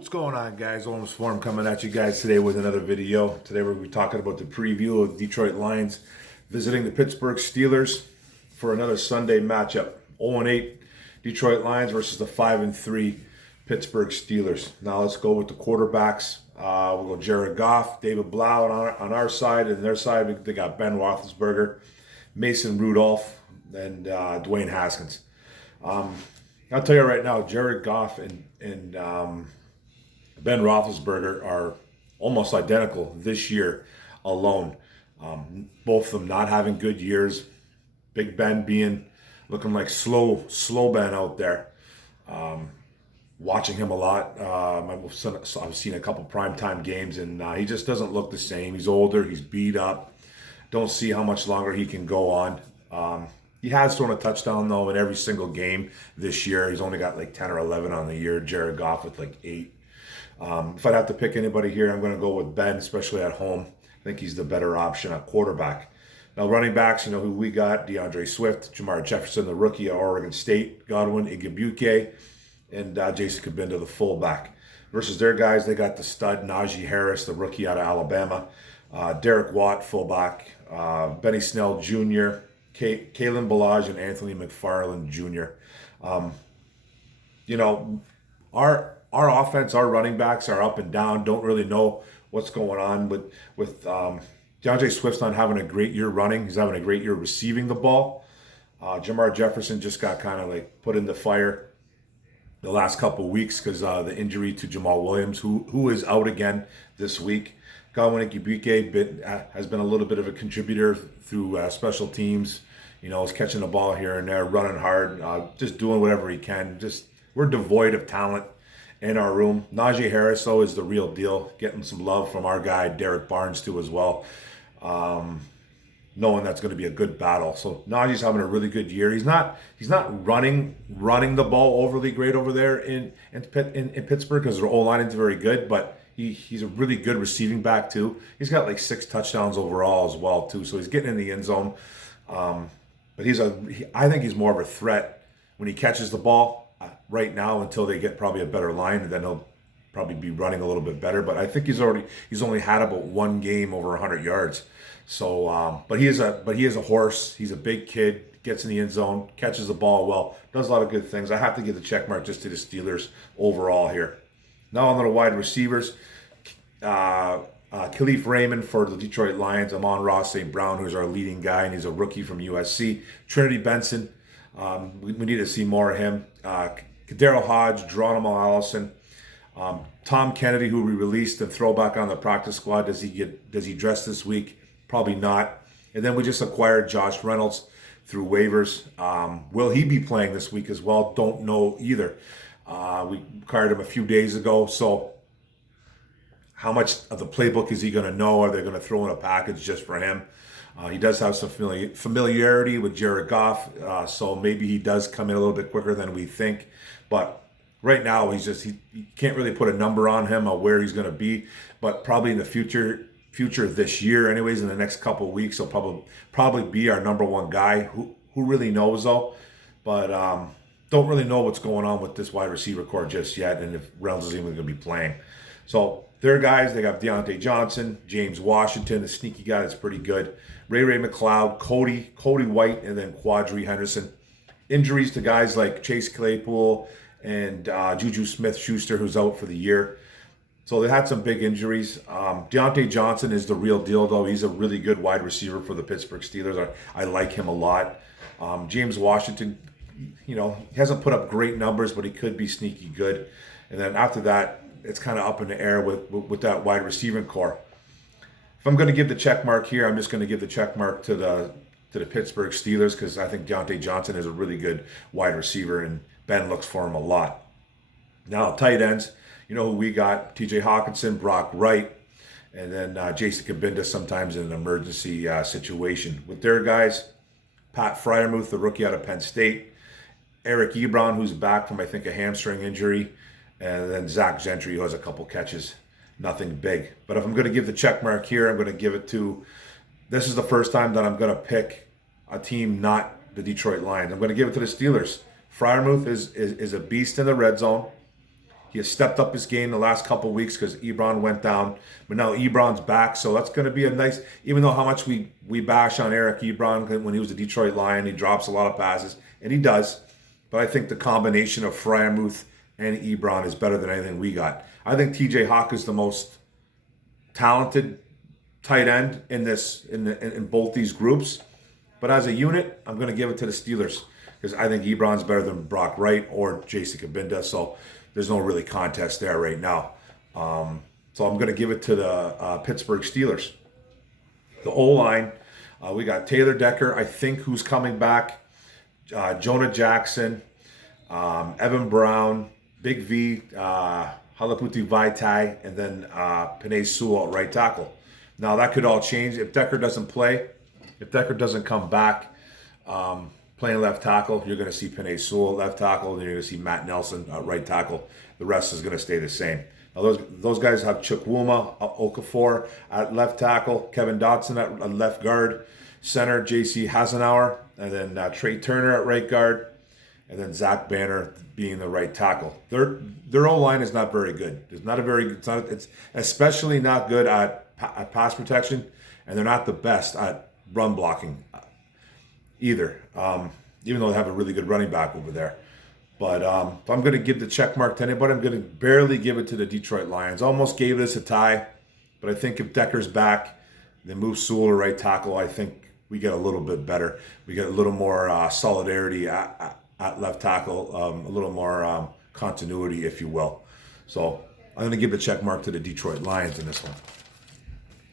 What's going on, guys? Owens Forum coming at you guys today with another video. Today we're going to be talking about the preview of Detroit Lions visiting the Pittsburgh Steelers for another Sunday matchup. 0-8 Detroit Lions versus the 5-3 Pittsburgh Steelers. Now let's go with the quarterbacks. We'll go Jared Goff, David Blau on our side, and their side they got Ben Roethlisberger, Mason Rudolph, and Dwayne Haskins. I'll tell you right now, Jared Goff and Ben Roethlisberger are almost identical this year alone. Both of them not having good years. Big Ben looking like slow Ben out there. Watching him a lot. I've seen a couple primetime games, and he just doesn't look the same. He's older. He's beat up. Don't see how much longer he can go on. He has thrown a touchdown, though, in every single game this year. He's only got like 10 or 11 on the year. Jared Goff with like 8. If I'd have to pick anybody here, I'm going to go with Ben, especially at home. I think he's the better option at quarterback. Now, running backs, you know who we got: DeAndre Swift, Jamar Jefferson, the rookie at Oregon State, Godwin Igwebuike, and Jason Kabinda, the fullback. Versus their guys, they got the stud Najee Harris, the rookie out of Alabama, Derek Watt, fullback, Benny Snell Jr., Kalen Ballage, and Anthony McFarland Jr. Our offense, our running backs are up and down. Don't really know what's going on with DeAndre Swift's not having a great year running. He's having a great year receiving the ball. Jamar Jefferson just got kind of like put in the fire the last couple of weeks because the injury to Jamal Williams, who is out again this week. Godwin Igwebuike has been a little bit of a contributor through special teams. You know, he's catching the ball here and there, running hard, just doing whatever he can. We're devoid of talent in our room. Najee Harris, though, is the real deal. Getting some love from our guy, Derek Barnes, too, as well. Knowing that's going to be a good battle. So Najee's having a really good year. He's not running the ball overly great over there in Pittsburgh because their O-line isn't very good, but he's a really good receiving back, too. He's got like 6 touchdowns overall as well, too. So he's getting in the end zone. But I think he's more of a threat when he catches the ball right now until they get probably a better line, and then he'll probably be running a little bit better. But I think he's only had about one game over 100 yards. So, but he is a horse. He's a big kid. Gets in the end zone, catches the ball well, does a lot of good things. I have to give the check mark just to the Steelers overall here. Now on to the wide receivers. Khalif Raymond for the Detroit Lions, Amon-Ra St. Brown, who's our leading guy, and he's a rookie from USC. Trinity Benson, we need to see more of him. Kadero Hodge, Geronimo Allison, Tom Kennedy, who we released and throw back on the practice squad. Does he dress this week? Probably not. And then we just acquired Josh Reynolds through waivers. Will he be playing this week as well? Don't know either. We acquired him a few days ago, so how much of the playbook is he going to know? Are they going to throw in a package just for him? He does have some familiarity with Jared Goff, so maybe he does come in a little bit quicker than we think. But right now, he can't really put a number on him or where he's going to be. But probably in the future this year, anyways, in the next couple of weeks, he'll probably be our number one guy. Who really knows though? But don't really know what's going on with this wide receiver core just yet, and if Reynolds is even going to be playing. So their guys, they got Deontay Johnson, James Washington, the sneaky guy that's pretty good, Ray McLeod, Cody White, and then Quadri Henderson. Injuries to guys like Chase Claypool and Juju Smith-Schuster, who's out for the year. So they had some big injuries. Deontay Johnson is the real deal, though. He's a really good wide receiver for the Pittsburgh Steelers. I like him a lot. James Washington, he hasn't put up great numbers, but he could be sneaky good. And then after that, it's kind of up in the air with that wide receiving core. If I'm going to give the check mark here, I'm just going to give the check mark to the Pittsburgh Steelers because I think Deontay Johnson is a really good wide receiver, and Ben looks for him a lot. Now, tight ends, you know who we got: T.J. Hawkinson, Brock Wright, and then Jason Kabinda sometimes in an emergency situation. With their guys, Pat Freiermuth, the rookie out of Penn State, Eric Ebron, who's back from, I think, a hamstring injury, and then Zach Gentry, who has a couple catches. Nothing big. But if I'm going to give the check mark here, I'm going to give it to, this is the first time that I'm going to pick a team not the Detroit Lions. I'm going to give it to the Steelers. Freiermuth is a beast in the red zone. He has stepped up his game the last couple of weeks because Ebron went down, but now Ebron's back, so that's going to be a nice. Even though how much we bash on Eric Ebron when he was a Detroit Lion, he drops a lot of passes, and he does. But I think the combination of Fryermuth and Ebron is better than anything we got. I think TJ Hawk is the most talented tight end in both these groups. But as a unit, I'm going to give it to the Steelers because I think Ebron's better than Brock Wright or Jason Kabinda. So there's no really contest there right now. So I'm going to give it to the Pittsburgh Steelers. The O-line, we got Taylor Decker, I think, who's coming back. Jonah Jackson, Evan Brown, Big V, Halaputi Vaitai, and then Penei Sewell at right tackle. Now that could all change if Decker doesn't play. If Decker doesn't come back playing left tackle, you're going to see Penei Sewell left tackle, and you're going to see Matt Nelson right tackle. The rest is going to stay the same. Now those guys have Chukwuma Okafor at left tackle, Kevin Dotson at left guard, center J.C. Hasenauer, and then Trey Turner at right guard, and then Zach Banner being the right tackle. Their O-line is not very good. It's especially not good at pass protection, and they're not the best at run blocking either, even though they have a really good running back over there. But if I'm going to give the check mark to anybody, I'm going to barely give it to the Detroit Lions. Almost gave this a tie, but I think if Decker's back, then move Sewell to right tackle, I think we get a little bit better. We get a little more solidarity at left tackle, a little more continuity, if you will. So I'm going to give the check mark to the Detroit Lions in this one.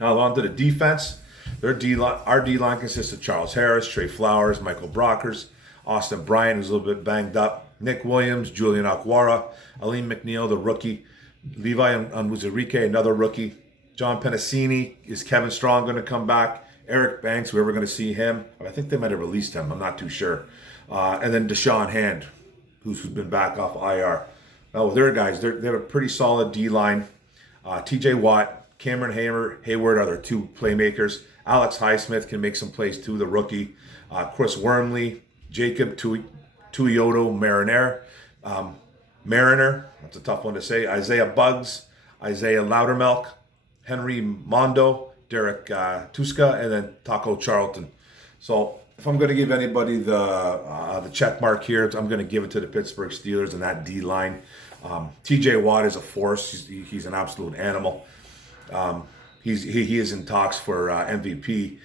Now on to the defense. Our D-line consists of Charles Harris, Trey Flowers, Michael Brockers, Austin Bryant, who's a little bit banged up, Nick Williams, Julian Akwara, Aleem McNeil, the rookie, Levi Onwuzurike, another rookie, John Penasini. Is Kevin Strong going to come back? Eric Banks, we're ever going to see him. I think they might have released him. I'm not too sure. And then Deshaun Hand, who's been back off IR. Oh, they're guys. They have a pretty solid D-line. T.J. Watt, Cameron Hayward are their two playmakers. Alex Highsmith can make some plays too, the rookie. Chris Wormley, Jacob Tuiyoto Mariner, that's a tough one to say. Isaiah Buggs, Isaiah Loudermilk, Henry Mondo, Derek Tuska, and then Taco Charlton. So if I'm going to give anybody the check mark here, I'm going to give it to the Pittsburgh Steelers and that D-line. T.J. Watt is a force. He's an absolute animal. He is in talks for MVP,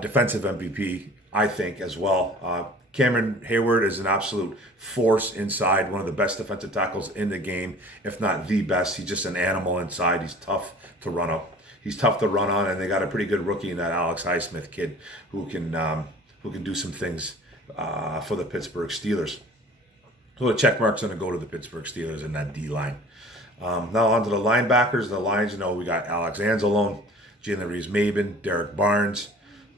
defensive MVP, I think, as well. Cameron Hayward is an absolute force inside, one of the best defensive tackles in the game, if not the best. He's just an animal inside. He's tough to run up. He's tough to run on, and they got a pretty good rookie in that Alex Highsmith kid who can do some things for the Pittsburgh Steelers. So the check mark's going to go to the Pittsburgh Steelers in that D-line. Now on to the linebackers. The Lions, we got Alex Anzalone, Jalen Reeves-Maybin, Derek Barnes,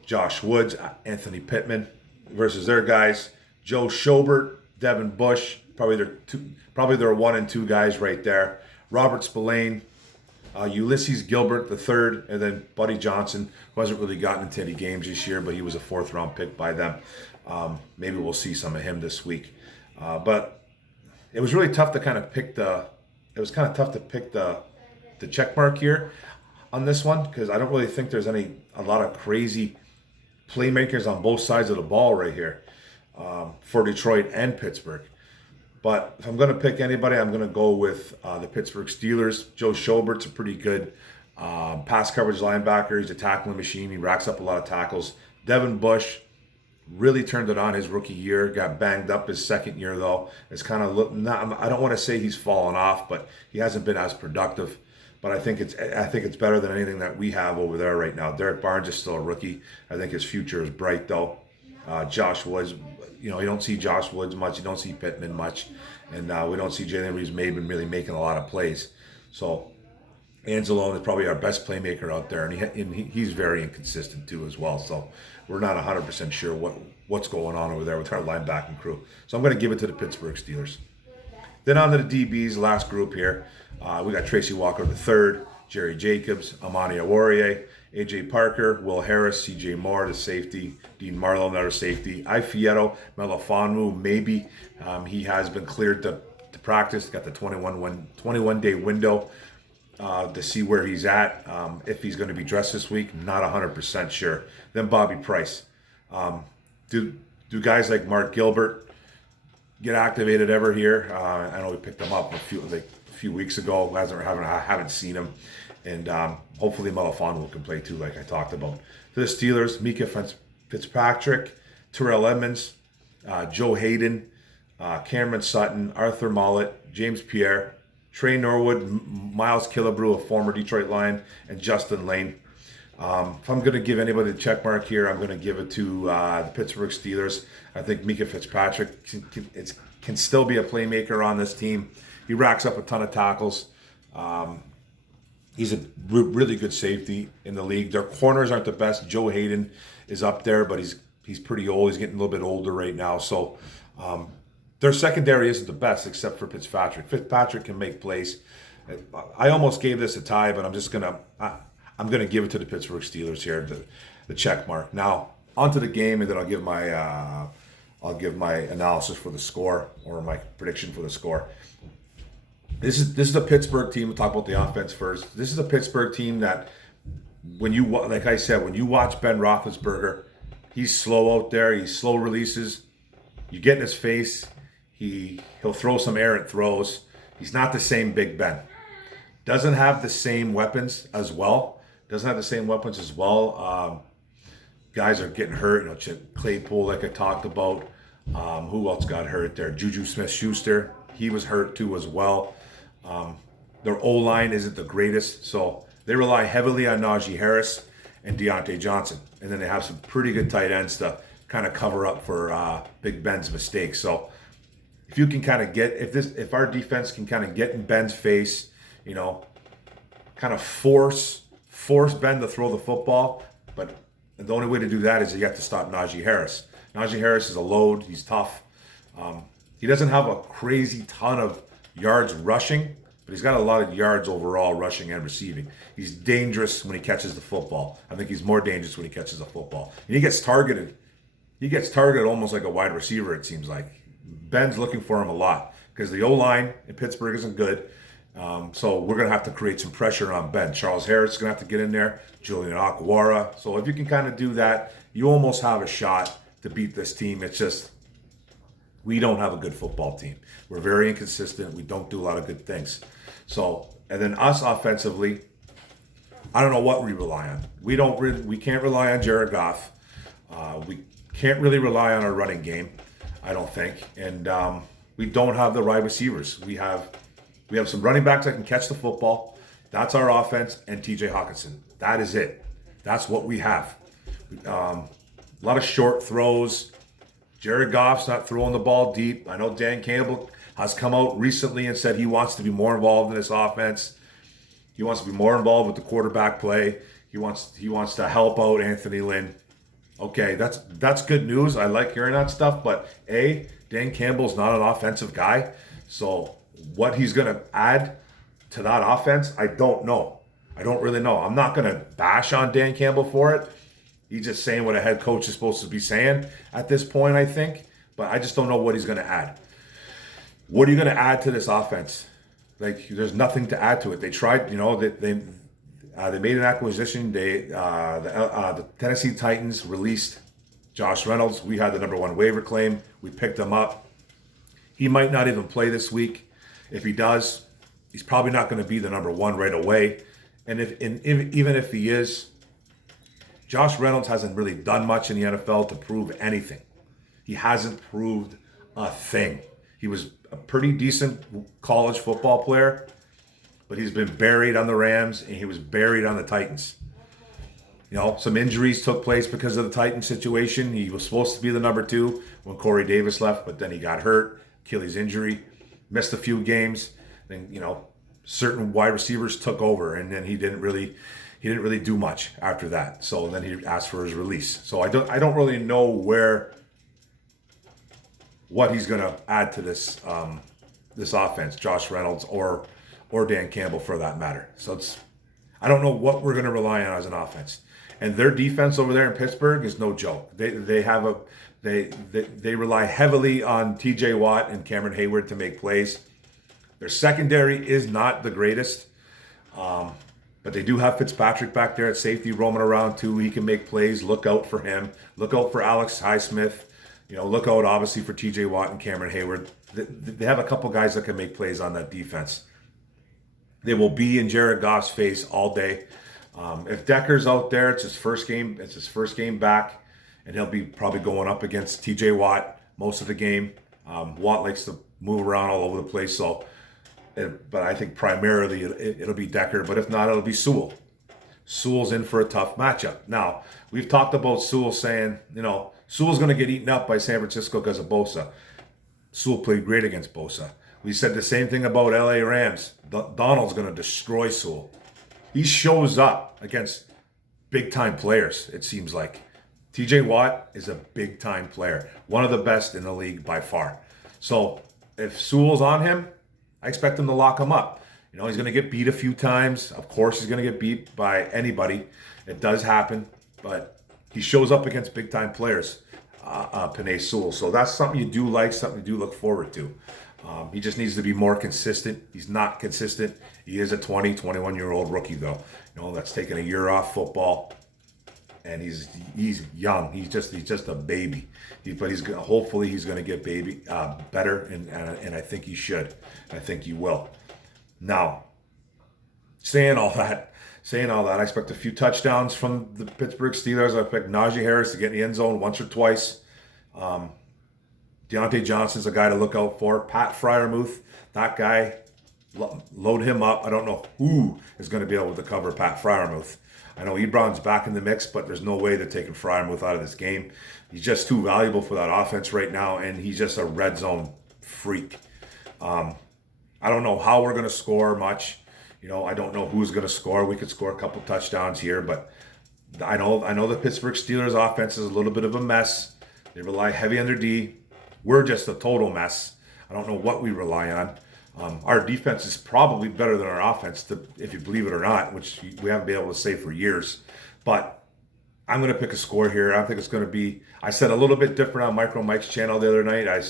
Josh Woods, Anthony Pittman versus their guys, Joe Schobert, Devin Bush, probably their 1 and 2 guys right there. Robert Spillane, Ulysses Gilbert III, and then Buddy Johnson, who hasn't really gotten into any games this year, but he was a 4th-round pick by them. Maybe we'll see some of him this week. But it was really tough to kind of pick the check mark here on this one because I don't really think there's a lot of crazy playmakers on both sides of the ball right here for Detroit and Pittsburgh. But if I'm going to pick anybody, I'm going to go with the Pittsburgh Steelers. Joe Schobert's a pretty good pass coverage linebacker. He's a tackling machine. He racks up a lot of tackles. Devin Bush really turned it on his rookie year. Got banged up his second year though. It's kind of I don't want to say he's fallen off, but he hasn't been as productive. But I think it's better than anything that we have over there right now. Derek Barnes is still a rookie. I think his future is bright though. Josh Woods, you don't see Josh Woods much. You don't see Pittman much, and we don't see Jalen Reeves-Maybin really making a lot of plays. So Anzalone is probably our best playmaker out there, and he's very inconsistent too as well. So we're not 100% sure what's going on over there with our linebacking crew. So I'm going to give it to the Pittsburgh Steelers. Then on to the DBs, last group here. We got Tracy Walker III, Jerry Jacobs, Amani Awarie, A.J. Parker, Will Harris, C.J. Moore, the safety, Dean Marlowe, another safety, Ifieto, Melifonwu, maybe. He has been cleared to to practice. Got the 21-day window to see where he's at. If he's going to be dressed this week, not 100% sure. Then Bobby Price. Do guys like Mark Gilbert get activated ever here? I know we picked him up a few weeks ago. I haven't seen him. And hopefully Melifonwu can play too, like I talked about. For the Steelers, Mika Fitzpatrick, Terrell Edmonds, Joe Hayden, Cameron Sutton, Arthur Mollett, James Pierre, Trey Norwood, Miles Killebrew, a former Detroit Lion, and Justin Lane. If I'm going to give anybody the check mark here, I'm going to give it to the Pittsburgh Steelers. I think Mika Fitzpatrick can still be a playmaker on this team. He racks up a ton of tackles. He's a really good safety in the league. Their corners aren't the best. Joe Hayden is up there, but he's pretty old. He's getting a little bit older right now. So their secondary isn't the best except for Fitzpatrick. Fitzpatrick can make plays. I almost gave this a tie, but I'm gonna give it to the Pittsburgh Steelers here, the check mark. Now onto the game, and then I'll give my analysis for the score, or my prediction for the score. This is a Pittsburgh team. We'll talk about the offense first. This is a Pittsburgh team that, like I said, when you watch Ben Roethlisberger, he's slow out there. He's slow releases. You get in his face, he'll throw some errant throws. He's not the same Big Ben. Doesn't have the same weapons as well. Guys are getting hurt. Chip Claypool, like I talked about. Who else got hurt there? Juju Smith-Schuster. He was hurt too as well. Their O-line isn't the greatest, so they rely heavily on Najee Harris and Deontay Johnson. And then they have some pretty good tight ends to kind of cover up for Big Ben's mistakes. So if you can kind of if our defense can kind of get in Ben's face, kind of force Ben to throw the football, but the only way to do that is you have to stop Najee Harris. Najee Harris is a load. He's tough. He doesn't have a crazy ton of yards rushing, but he's got a lot of yards overall rushing and receiving. He's dangerous when he catches the football. I think he's more dangerous when he catches the football. And he gets targeted. He gets targeted almost like a wide receiver, it seems like. Ben's looking for him a lot because the O-line in Pittsburgh isn't good. So we're going to have to create some pressure on Ben. Charles Harris is going to have to get in there. Julian Akwara. So if you can kind of do that, you almost have a shot to beat this team. It's just we don't have a good football team. We're very inconsistent. We don't do a lot of good things. So, and then us offensively, I don't know what we rely on. We can't rely on Jared Goff. We can't really rely on our running game, I don't think. And we don't have the right receivers. We have some running backs that can catch the football. That's our offense, and TJ Hawkinson. That is it. That's what we have. A lot of short throws. Jared Goff's not throwing the ball deep. I know Dan Campbell has come out recently and said he wants to be more involved in this offense. He wants to be more involved with the quarterback play. He wants to help out Anthony Lynn. Okay, that's good news. I like hearing that stuff. But Dan Campbell's not an offensive guy. So what he's going to add to that offense, I don't know. I don't really know. I'm not going to bash on Dan Campbell for it. He's just saying what a head coach is supposed to be saying at this point, I think. But I just don't know what he's going to add. What are you going to add to this offense? Like, there's nothing to add to it. They tried, they made an acquisition. The Tennessee Titans released Josh Reynolds. We had the number 1 waiver claim. We picked him up. He might not even play this week. If he does, he's probably not going to be the number 1 right away. And even if he is, Josh Reynolds hasn't really done much in the NFL to prove anything. He hasn't proved a thing. He was a pretty decent college football player, but he's been buried on the Rams and he was buried on the Titans. Some injuries took place because of the Titans situation. He was supposed to be the number 2 when Corey Davis left, but then he got hurt, Achilles injury, missed a few games. Then, certain wide receivers took over, and then he didn't really do much after that. So then he asked for his release. So I don't really know what he's going to add to this offense, Josh Reynolds or Dan Campbell for that matter. So I don't know what we're going to rely on as an offense. And their defense over there in Pittsburgh is no joke. They rely heavily on TJ Watt and Cameron Hayward to make plays. Their secondary is not the greatest, but they do have Fitzpatrick back there at safety roaming around too. He can make plays. Look out for him. Look out for Alex Highsmith. Look out obviously for T.J. Watt and Cameron Hayward. They have a couple guys that can make plays on that defense. They will be in Jared Goff's face all day. If Decker's out there, it's his first game. It's his first game back, and he'll be probably going up against T.J. Watt most of the game. Watt likes to move around all over the place, so. But I think primarily it'll be Decker. But if not, it'll be Sewell. Sewell's in for a tough matchup. Now, we've talked about Sewell saying, Sewell's going to get eaten up by San Francisco because of Bosa. Sewell played great against Bosa. We said the same thing about LA Rams. Donald's going to destroy Sewell. He shows up against big-time players, it seems like. TJ Watt is a big-time player. One of the best in the league by far. So if Sewell's on him, I expect him to lock him up. He's going to get beat a few times. Of course, he's going to get beat by anybody. It does happen, but he shows up against big-time players, Penei Sewell. So that's something you do like, something you do look forward to. He just needs to be more consistent. He's not consistent. He is a 21-year-old rookie, though. That's taken a year off football, and he's young. He's just a baby. But hopefully he's going to get better, and I think he should. I think he will. Now, saying all that, I expect a few touchdowns from the Pittsburgh Steelers. I expect Najee Harris to get in the end zone once or twice. Deontay Johnson's a guy to look out for. Pat Freiermuth, that guy, load him up. I don't know who is going to be able to cover Pat Freiermuth. I know Ebron's back in the mix, but there's no way they're taking Freiermuth out of this game. He's just too valuable for that offense right now, and he's just a red zone freak. I don't know how we're going to score much. I don't know who's going to score. We could score a couple touchdowns here, but I know the Pittsburgh Steelers offense is a little bit of a mess. They rely heavy on their D. We're just a total mess. I don't know what we rely on. Our defense is probably better than our offense, if you believe it or not, which we haven't been able to say for years. But I'm going to pick a score here. I think it's going to be, I said a little bit different on Micro Mike's channel the other night. I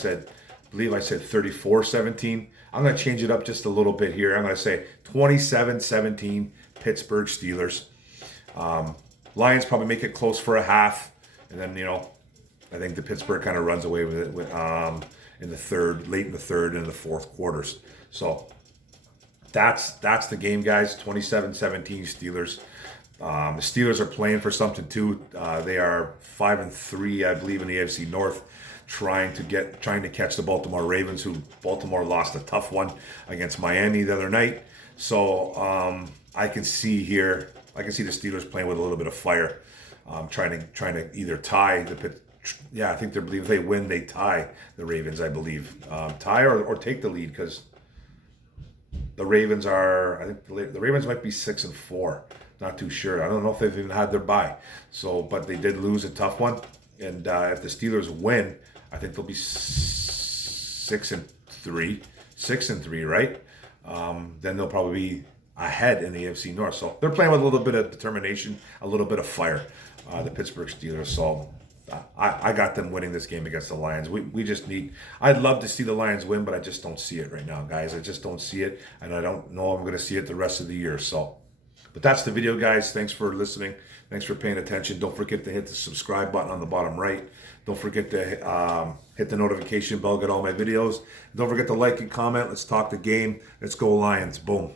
believe I said 34-17. I'm going to change it up just a little bit here. I'm going to say 27-17 Pittsburgh Steelers. Lions probably make it close for a half. And then, I think the Pittsburgh kind of runs away with it in the third, late in the third and the fourth quarters. So that's the game, guys. 27-17 Steelers. The Steelers are playing for something too. They are 5-3, I believe, in the AFC North, trying to catch the Baltimore Ravens, who Baltimore lost a tough one against Miami the other night. So I can see the Steelers playing with a little bit of fire, trying to either tie the. Yeah, I think they believe if they win, they tie the Ravens. I believe tie or take the lead, because the Ravens are. I think the Ravens might be 6-4. Not too sure. I don't know if they've even had their bye. So, but they did lose a tough one, and if the Steelers win, I think they'll be 6-3, right? Then they'll probably be ahead in the AFC North. So they're playing with a little bit of determination, a little bit of fire. The Pittsburgh Steelers. So I got them winning this game against the Lions. We just need. I'd love to see the Lions win, but I just don't see it right now, guys. I just don't see it, and I don't know I'm going to see it the rest of the year. So. But that's the video, guys. Thanks for listening. Thanks for paying attention. Don't forget to hit the subscribe button on the bottom right. Don't forget to hit the notification bell, get all my videos. Don't forget to like and comment. Let's talk the game. Let's go Lions. Boom.